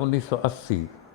1980,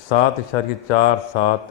7.47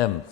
M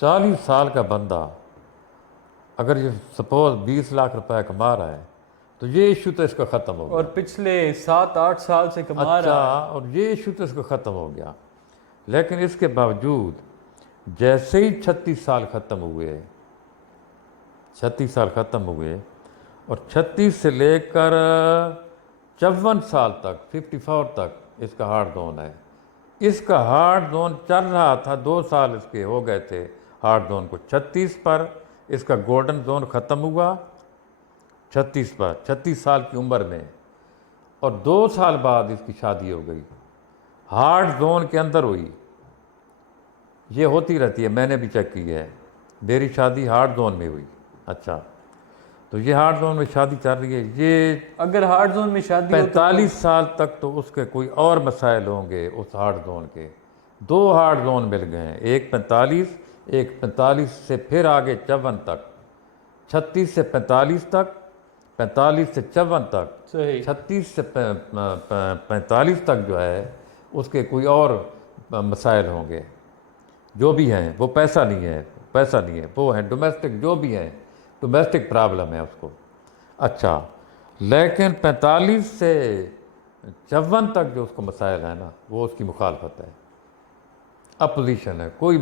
40 سال کا بندہ اگر یہ سپوز 20 لاکھ روپے کما رہا ہے تو یہ ایشو تو اس کا ختم ہو گیا. اور پچھلے 7-8 سال سے کما اچھا، رہا ہے. اور یہ ایشو تو اس کا ختم ہو گیا. لیکن اس کے باوجود جیسے ہی 36 سال ختم ہوئے 36 سال ختم ہوئے اور 36 سے لے کر 54 سال تک 54 تک اس کا ہارڈ زون ہے. اس کا ہارڈ زون چل رہا تھا، 2 سال اس کے ہو گئے تھے ہارڈ زون کو. 36 پر اس کا گولڈن زون ختم ہوا، 36 پر 36 سال کی عمر میں، اور 2 سال بعد اس کی شادی ہو گئی. ہارڈ زون کے اندر ہوئی. یہ ہوتی رہتی ہے، میں نے بھی چیک کی ہے، میری شادی ہارڈ زون میں ہوئی. اچھا، تو یہ ہارڈ زون میں شادی چل رہی ہے. یہ اگر ہارڈ زون میں شادی ہو تو 45 سال تک تو اس کے کوئی اور مسائل ہوں گے اس ہارڈ زون کے. 2 ہارڈ زون مل گئے ہیں، ایک 45، ایک 45 سے پھر آگے 54 تک، 36 سے 45 تک، 45 سے 54 تک، صحیح. 36 سے 45 تک جو ہے اس کے کوئی اور مسائل ہوں گے. جو بھی ہیں وہ پیسہ نہیں ہے، وہ ہیں ڈومیسٹک، جو بھی ہیں ڈومیسٹک پرابلم ہے اس کو. اچھا، لیکن 45 سے 54 تک جو اس کو مسائل ہیں نا، وہ اس کی مخالفت ہے، اپوزیشن ہے. کوئی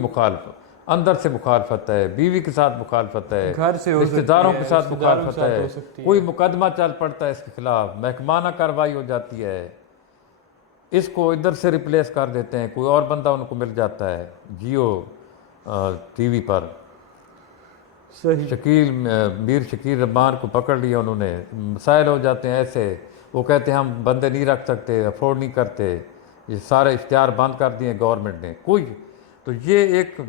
اندر سے مخالفت ہے، بیوی کے ساتھ مخالفت ہے، گھر سے ہو رشتہ داروں سکتی کے ہے، ساتھ رشتہ داروں کے مخالفت ساتھ ہے، ہو سکتی ہے. کوئی مقدمہ چل پڑتا ہے اس کے خلاف، محکمانہ کارروائی ہو جاتی ہے، اس کو ادھر سے ریپلیس کر دیتے ہیں، کوئی اور بندہ ان کو مل جاتا ہے. جیو ٹی وی پر صحیح. میر شکیل رحمان کو پکڑ لیا انہوں نے. مسائل ہو جاتے ہیں ایسے، وہ کہتے ہیں ہم بندے نہیں رکھ سکتے، افورڈ نہیں کرتے، یہ سارے اشتہار بند کر دیے گورنمنٹ نے. تو یہ ایک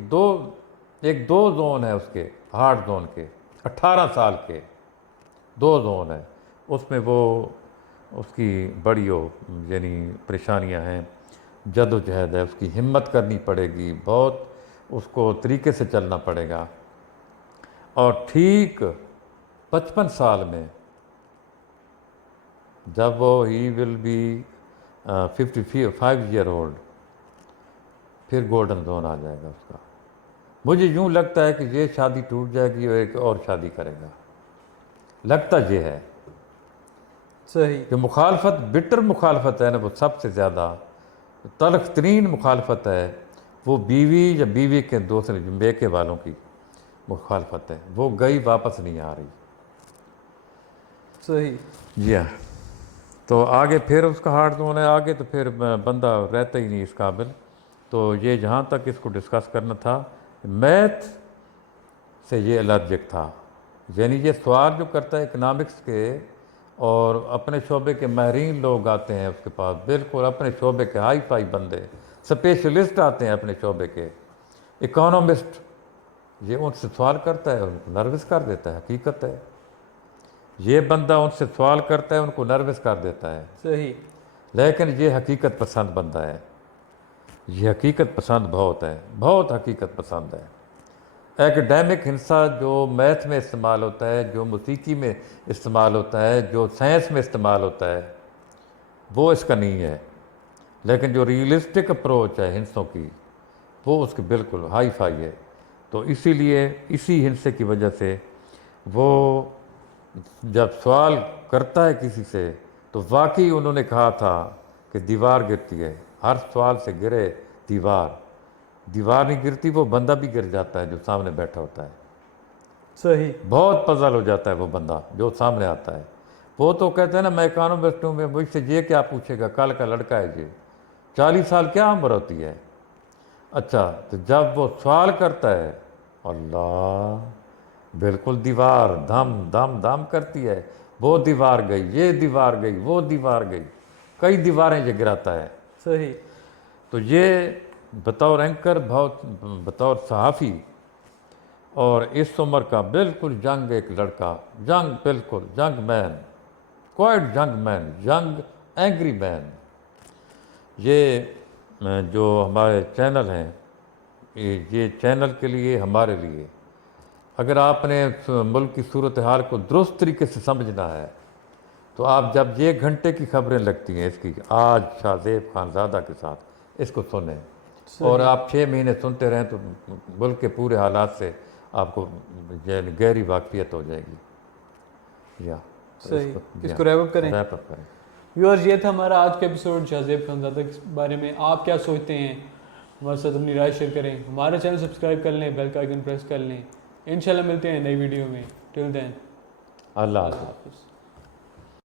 دو زون ہے اس کے ہارڈ زون کے، 18 سال کے 2 زون ہیں. اس میں وہ اس کی بڑی یعنی پریشانیاں ہیں، جد و جہد ہے، اس کی ہمت کرنی پڑے گی، بہت اس کو طریقے سے چلنا پڑے گا. اور ٹھیک 55 سال میں جب وہ ہی ول بی 55 ایئر اولڈ، پھر گولڈن زون آ جائے گا اس کا. مجھے یوں لگتا ہے کہ یہ شادی ٹوٹ جائے گی اور ایک اور شادی کرے گا. لگتا یہ ہے صحیح. کہ مخالفت، بٹر مخالفت ہے نا، وہ سب سے زیادہ تلخ ترین مخالفت ہے، وہ بیوی یا بیوی کے دوسرے بیکے والوں کی مخالفت ہے. وہ گئی، واپس نہیں آ رہی. صحیح. جی ہاں. تو آگے پھر اس کا ہارڈ زون ہے، آگے تو پھر بندہ رہتا ہی نہیں اس قابل. تو یہ جہاں تک اس کو ڈسکس کرنا تھا، میتھ سے یہ الرجک تھا. یعنی یہ سوال جو کرتا ہے اکنامکس کے، اور اپنے شعبے کے ماہرین لوگ آتے ہیں اس کے پاس، بالکل اپنے شعبے کے ہائی فائی بندے، اسپیشلسٹ آتے ہیں اپنے شعبے کے، اکانومسٹ. یہ ان سے سوال کرتا ہے، ان کو نروس کر دیتا ہے. حقیقت ہے، یہ بندہ ان سے سوال کرتا ہے، ان کو نروس کر دیتا ہے. صحیح. لیکن یہ حقیقت پسند بندہ ہے، یہ حقیقت پسند بہت ہے، بہت حقیقت پسند ہے. ایکڈیمک ہنسا جو میتھ میں استعمال ہوتا ہے، جو موسیقی میں استعمال ہوتا ہے، جو سائنس میں استعمال ہوتا ہے، وہ اس کا نہیں ہے. لیکن جو ریئلسٹک اپروچ ہے ہنسوں کی، وہ اس کے بالکل ہائی فائی ہے. تو اسی لیے اسی ہنسے کی وجہ سے وہ جب سوال کرتا ہے کسی سے، تو واقعی انہوں نے کہا تھا کہ دیوار گرتی ہے، ہر سوال سے گرے دیوار نہیں گرتی، وہ بندہ بھی گر جاتا ہے جو سامنے بیٹھا ہوتا ہے. صحیح. بہت پزل ہو جاتا ہے وہ بندہ جو سامنے آتا ہے. وہ تو کہتے ہیں نا، میں اکانومسٹ ہوں، میں مجھ سے یہ کیا پوچھے گا، کل کا لڑکا ہے یہ، 40 سال کیا عمر ہوتی ہے. اچھا، تو جب وہ سوال کرتا ہے، اللہ، بالکل دیوار دم دم دم کرتی ہے. وہ دیوار گئی، یہ دیوار گئی، وہ دیوار گئی، کئی دیواریں یہ گراتا ہے. صحیح. تو یہ بطور اینکر، بطور صحافی، اور اس عمر کا بالکل ینگ ایک لڑکا، ینگ، بالکل young man, quite young man, young angry man. یہ جو ہمارے چینل ہیں، یہ چینل کے لیے، ہمارے لیے، اگر آپ نے ملک کی صورتحال کو درست طریقے سے سمجھنا ہے، تو آپ جب یہ گھنٹے کی خبریں لگتی ہیں اس کی، آج شاہ زیب خانزادہ کے ساتھ، اس کو سنیں. اور آپ 6 مہینے سنتے رہیں تو ملک کے پورے حالات سے آپ کو گہری واقفیت ہو جائے گی. یا صحیح, اس کو ریپ اپ کریں. ویورز, یہ تھا ہمارا آج کا ایپیسوڈ شاہزیب خانزادہ کے بارے میں. آپ کیا سوچتے ہیں, ہمارے ساتھ اپنی رائے شیئر کریں. ہمارا چینل سبسکرائب کر لیں, بیل کا آئیکن پریس کر لیں. انشاءاللہ ملتے ہیں نئی ویڈیو میں. ٹل دین, اللہ حافظ.